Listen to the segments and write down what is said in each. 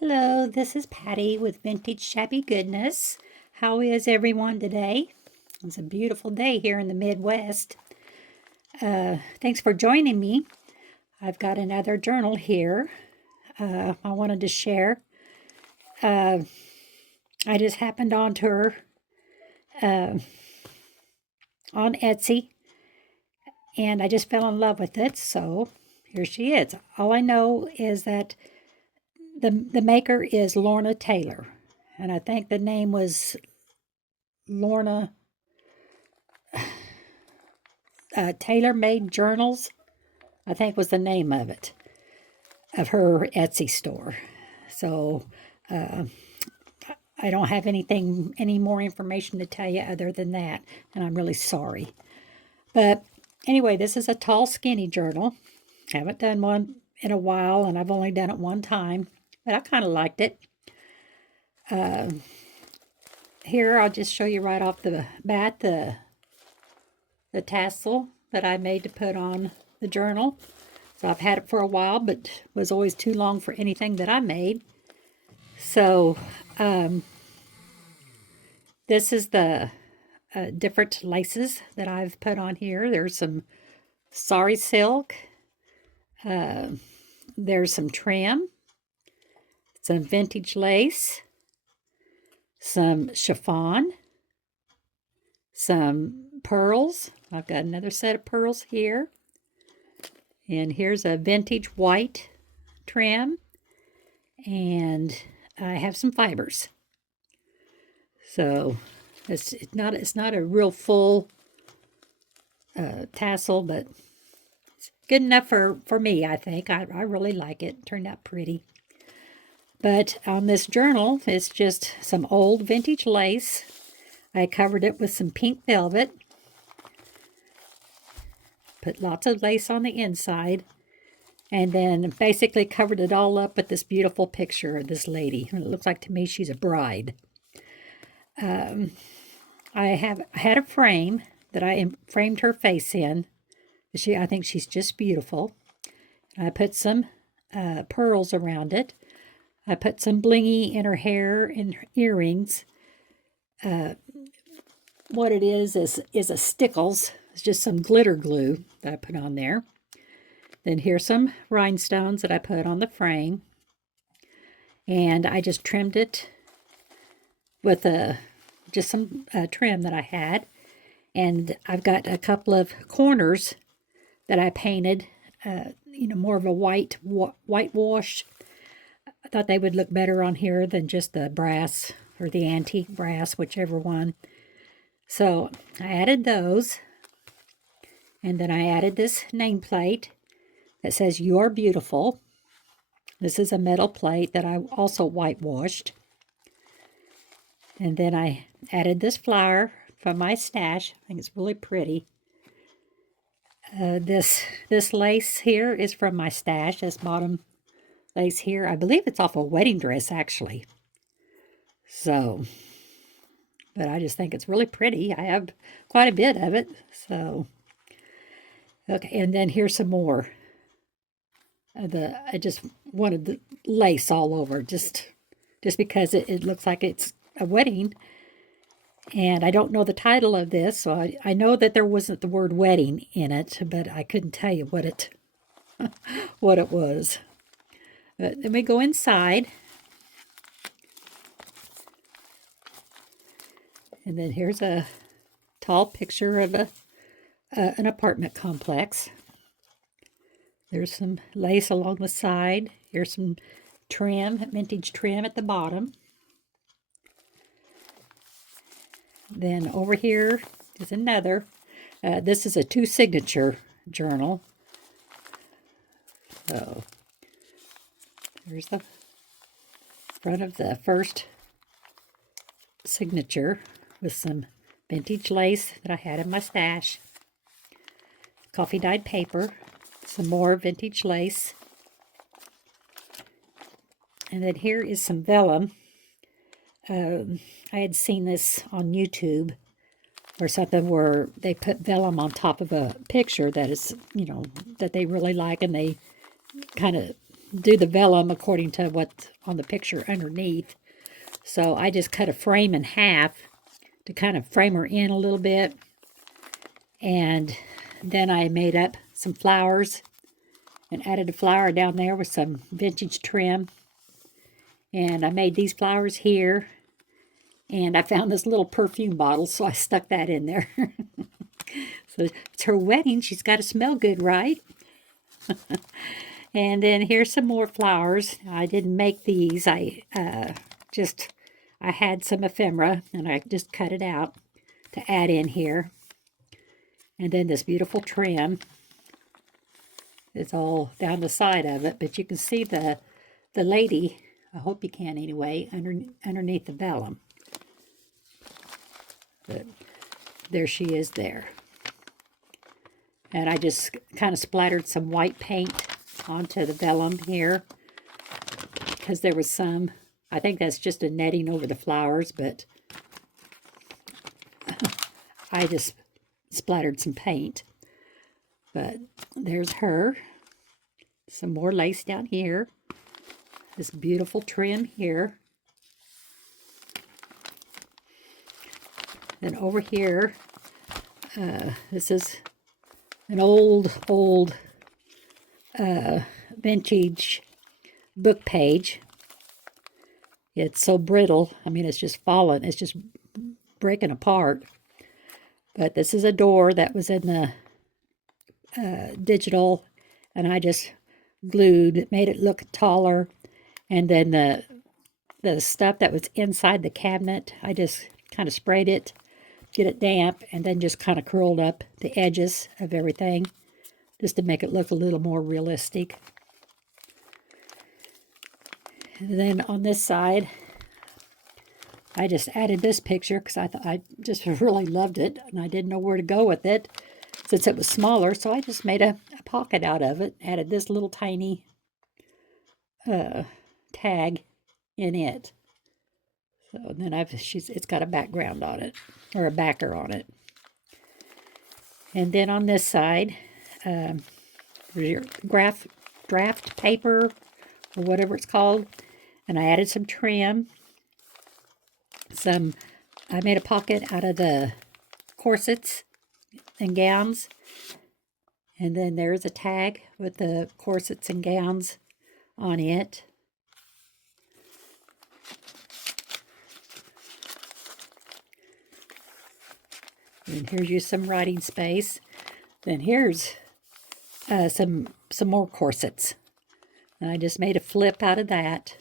Hello, this is Patty with Vintage Shabby Goodness. How is everyone today? It's a beautiful day here in the Midwest. Thanks for joining me. I've got another journal here I wanted to share. I just happened onto her on Etsy, and I just fell in love with it, so here she is. All I know is that the maker is Lorna Taylor, and I think the name was Lorna Tailor Made Journals, I think was the name of it, of her Etsy store. So I don't have any more information to tell you other than that, and I'm really sorry. But anyway, this is a tall, skinny journal. Haven't done one in a while, and I've only done it one time, but I kind of liked it. Here, I'll just show you right off the bat the tassel that I made to put on the journal. So I've had it for a while, but was always too long for anything that I made. So this is the different laces that I've put on here. There's some sari silk. There's some trim, some vintage lace, some chiffon, some pearls. I've got another set of pearls here. And here's a vintage white trim. And I have some fibers. So it's not a real full tassel, but it's good enough for me, I think. I really like it. It turned out pretty. But on this journal, it's just some old vintage lace. I covered it with some pink velvet. Put lots of lace on the inside. And then basically covered it all up with this beautiful picture of this lady. It looks like to me she's a bride. I had a frame that I framed her face in. I think she's just beautiful. I put some pearls around it. I put some blingy in her hair and her earrings. What it is a stickles. It's just some glitter glue that I put on there. Then here's some rhinestones that I put on the frame. And I just trimmed it with just some trim that I had. And I've got a couple of corners that I painted, more of a whitewash. I thought they would look better on here than just the brass or the antique brass, whichever one. So I added those. And then I added this nameplate that says, "You're beautiful." This is a metal plate that I also whitewashed. And then I added this flower from my stash. I think it's really pretty. This lace here is from my stash. This bottom lace here, I believe it's off a wedding dress, actually. So, but I just think it's really pretty. I have quite a bit of it. So, okay, and then here's some more. I just wanted the lace all over, just because it looks like it's a wedding. And I don't know the title of this, so I know that there wasn't the word wedding in it, but I couldn't tell you what it was. But then we go inside. And then here's a tall picture of an apartment complex. There's some lace along the side. Here's some trim, vintage trim at the bottom. Then over here is another. This is a two-signature journal. So there's the front of the first signature with some vintage lace that I had in my stash. Coffee dyed paper. Some more vintage lace. And then here is some vellum. I had seen this on YouTube or something where they put vellum on top of a picture that is, that they really like, and they kind of do the vellum according to what's on the picture underneath. So I just cut a frame in half to kind of frame her in a little bit. And then I made up some flowers and added a flower down there with some vintage trim. And I made these flowers here. And I found this little perfume bottle, so I stuck that in there. So it's her wedding. She's got to smell good, right? And then here's some more flowers. I didn't make these. I had some ephemera, and I just cut it out to add in here. And then this beautiful trim. It's all down the side of it, but you can see the lady, I hope you can anyway, underneath the vellum. But there she is there. And I just kind of splattered some white paint onto the vellum here because there was some, I think that's just a netting over the flowers, but I just splattered some paint. But there's her. Some more lace down here. This beautiful trim here. Then over here, this is an old vintage book page. It's so brittle. I mean, it's just fallen. It's just breaking apart. But this is a door that was in the digital, and I just glued, made it look taller. And then the stuff that was inside the cabinet, I just kind of sprayed it, get it damp, and then just kind of curled up the edges of everything just to make it look a little more realistic. And then on this side, I just added this picture because I just really loved it, and I didn't know where to go with it since it was smaller, so I just made a pocket out of it, added this little tiny tag in it. So then it's got a background on it, or a backer on it. And then on this side, your draft paper, or whatever it's called, and I added some trim. I made a pocket out of the corsets and gowns. And then there's a tag with the corsets and gowns on it. And here's you some writing space. Then here's some more corsets. And I just made a flip out of that.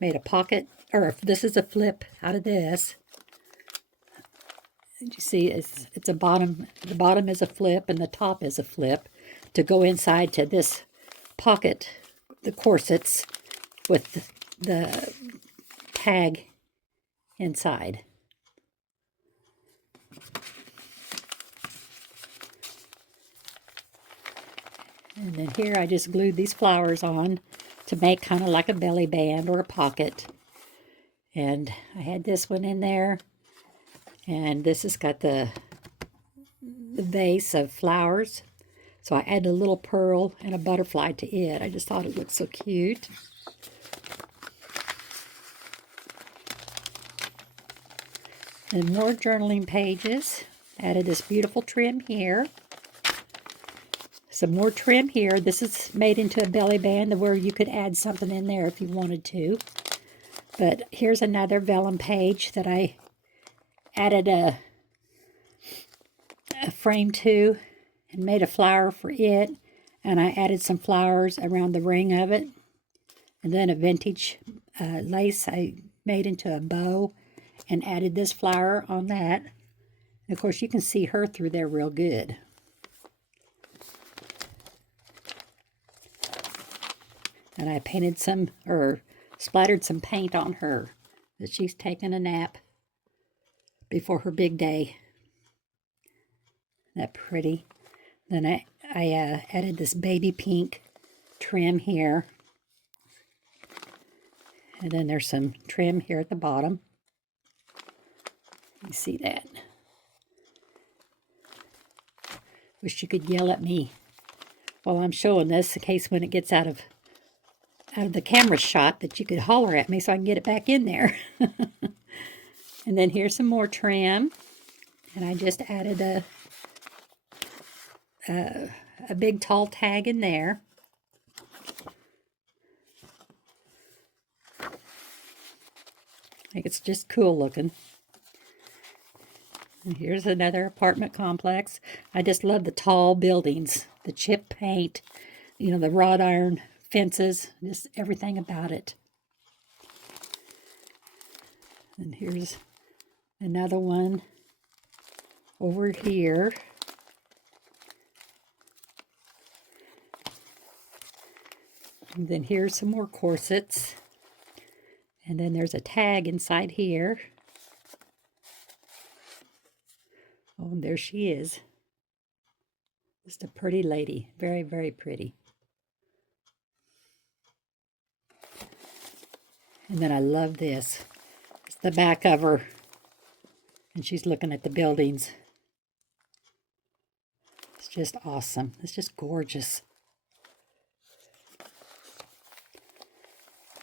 Made a pocket, or this is a flip out of this. You see, it's a bottom. The bottom is a flip, and the top is a flip to go inside to this pocket, the corsets, with the tag inside. And then here I just glued these flowers on to make kind of like a belly band or a pocket. And I had this one in there. And this has got the vase of flowers. So I added a little pearl and a butterfly to it. I just thought it looked so cute. And more journaling pages. Added this beautiful trim here. Some more trim here. This is made into a belly band where you could add something in there if you wanted to. But here's another vellum page that I added a frame to and made a flower for it. And I added some flowers around the ring of it. And then a vintage lace I made into a bow and added this flower on that. And of course, you can see her through there real good. And I painted splattered some paint on her that she's taking a nap before her big day. That pretty. Then I added this baby pink trim here. And then there's some trim here at the bottom. You see that? Wish you could yell at me while I'm showing this in case when it gets out of out of the camera shot that you could holler at me so I can get it back in there. And then here's some more trim. And I just added a big tall tag in there. I think it's just cool looking. And here's another apartment complex. I just love the tall buildings, the chip paint, you know, the wrought iron fences, just everything about it. And here's another one over here. And then here's some more corsets. And then there's a tag inside here. Oh, and there she is. Just a pretty lady. Very, very pretty. And then I love this. It's the back of her. And she's looking at the buildings. It's just awesome. It's just gorgeous.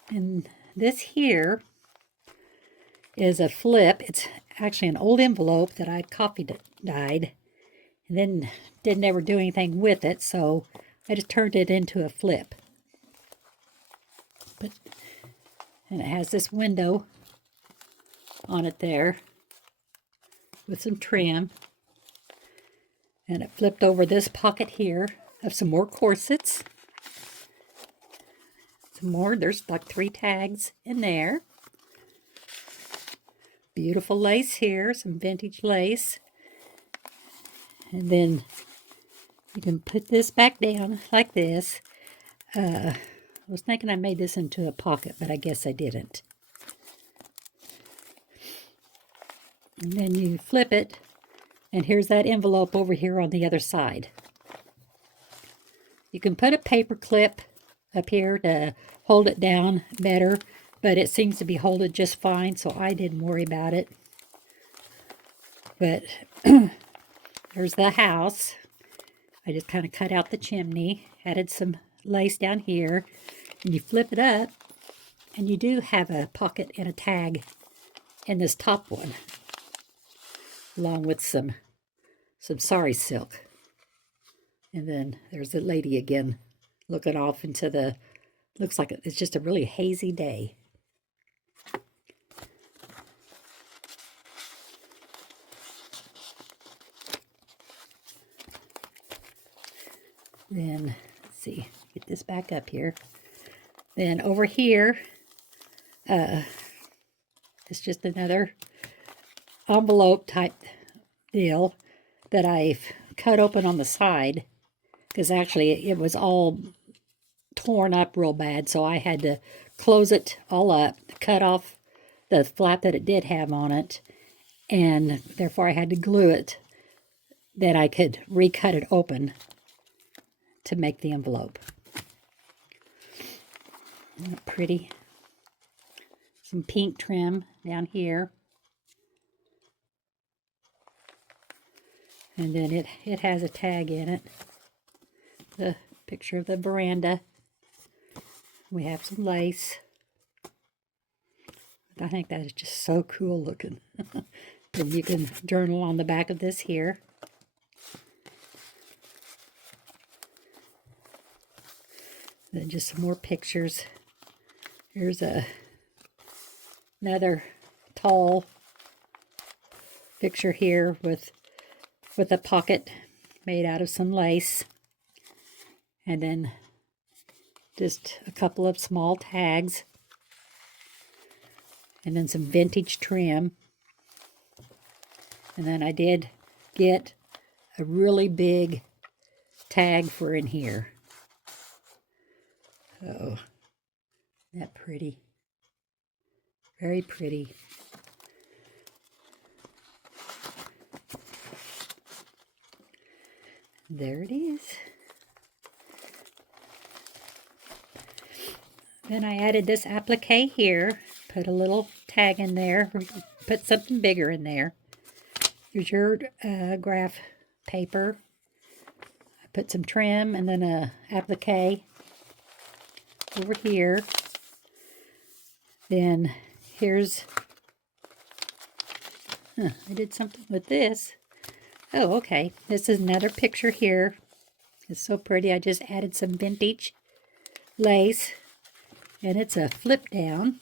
And this here is a flip. It's actually an old envelope that I coffee dyed and then didn't ever do anything with it, so I just turned it into a flip. And it has this window on it there with some trim. And it flipped over this pocket here of some more corsets. Some more, there's like 3 tags in there. Beautiful lace here, some vintage lace. And then you can put this back down like this. I was thinking I made this into a pocket, but I guess I didn't. And then you flip it, and here's that envelope over here on the other side. You can put a paper clip up here to hold it down better, but it seems to be holding just fine, so I didn't worry about it. But there's the house. I just kind of cut out the chimney, added some lace down here, and you flip it up, and you do have a pocket and a tag in this top one, along with some sari silk. And then there's the lady again, looking off into the, looks like it's just a really hazy day. Then, let's see, get this back up here. Then over here, it's just another envelope type deal that I've cut open on the side, because actually it was all torn up real bad, so I had to close it all up, cut off the flap that it did have on it, and therefore I had to glue it that I could recut it open to make the envelope. Isn't it pretty? Some pink trim down here. And then it has a tag in it. The picture of the veranda. We have some lace. I think that is just so cool looking. And you can journal on the back of this here. Then just some more pictures. Here's another tall picture here with a pocket made out of some lace. And then just a couple of small tags. And then some vintage trim. And then I did get a really big tag for in here. Oh, isn't that pretty? Very pretty. There it is. Then I added this applique here. Put a little tag in there. Put something bigger in there. Here's your graph paper. I put some trim and then a applique. over here. Then here's, I did something with this. Oh, okay. This is another picture here. It's so pretty. I just added some vintage lace, and it's a flip down.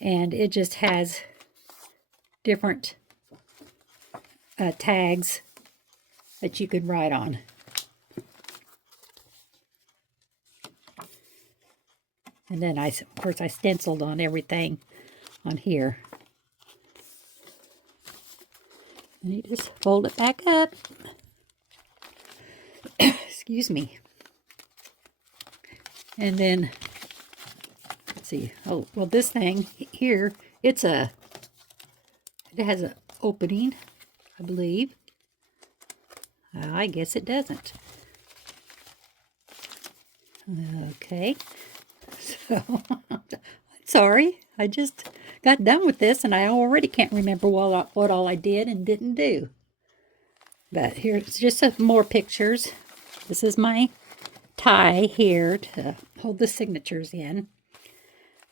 And it just has different tags that you could write on. And then of course I stenciled on everything on here. And you just fold it back up. Excuse me. And then, let's see. Oh, well, this thing here, it has an opening, I believe. I guess it doesn't. Okay. So, sorry. I just got done with this, and I already can't remember what all I did and didn't do. But here's just some more pictures. This is my tie here to hold the signatures in.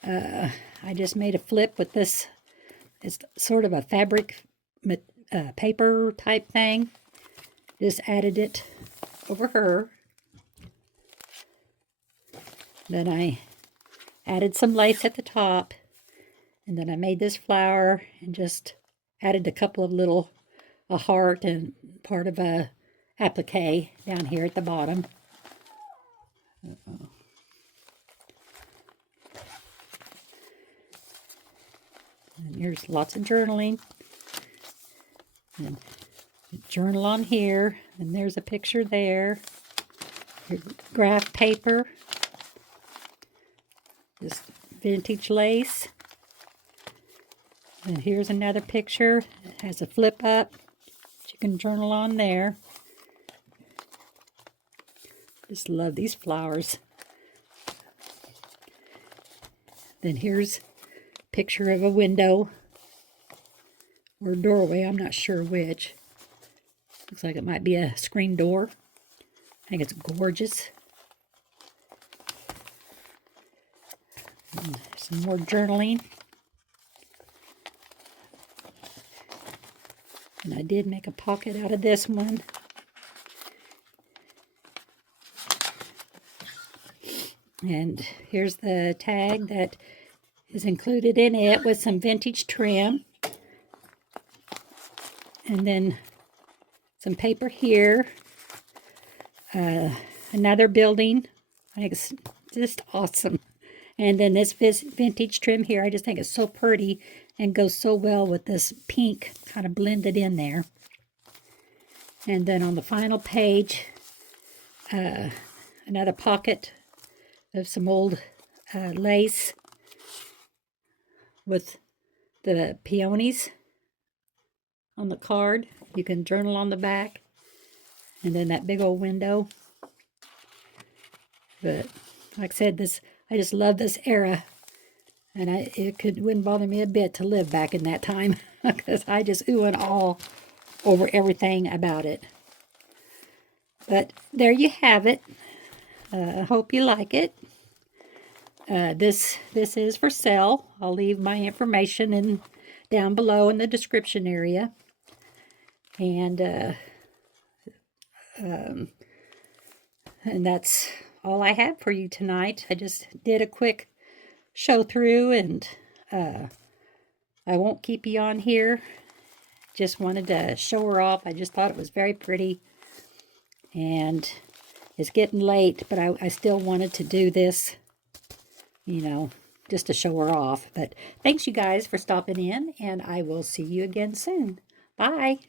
I just made a flip with this. It's sort of a fabric paper type thing. Just added it over her. Then I added some lace at the top. And then I made this flower and just added a couple of a heart and part of a applique down here at the bottom. And here's lots of journaling. And journal on here. And there's a picture there. Your graph paper. This vintage lace. And here's another picture. It has a flip up. You can journal on there. Just love these flowers. Then here's a picture of a window or doorway. I'm not sure which. Looks like it might be a screen door. I think it's gorgeous. And some more journaling. And I did make a pocket out of this one. And here's the tag that is included in it with some vintage trim. And then some paper here. Another building. I think it's just awesome. And then this vintage trim here. I just think it's so pretty and goes so well with this pink kind of blended in there. And then on the final page, another pocket of some old lace with the peonies on the card. You can journal on the back. And then that big old window. But like I said, I just love this era. And it wouldn't bother me a bit to live back in that time. Because I just ooh and all over everything about it. But there you have it. I hope you like it. This is for sale. I'll leave my information down below in the description area. And that's all I have for you tonight. I just did a quick show through, and I won't keep you on here. Just wanted to show her off. I just thought it was very pretty. And it's getting late, but I still wanted to do this, just to show her off. But thanks, you guys, for stopping in, and I will see you again soon. Bye.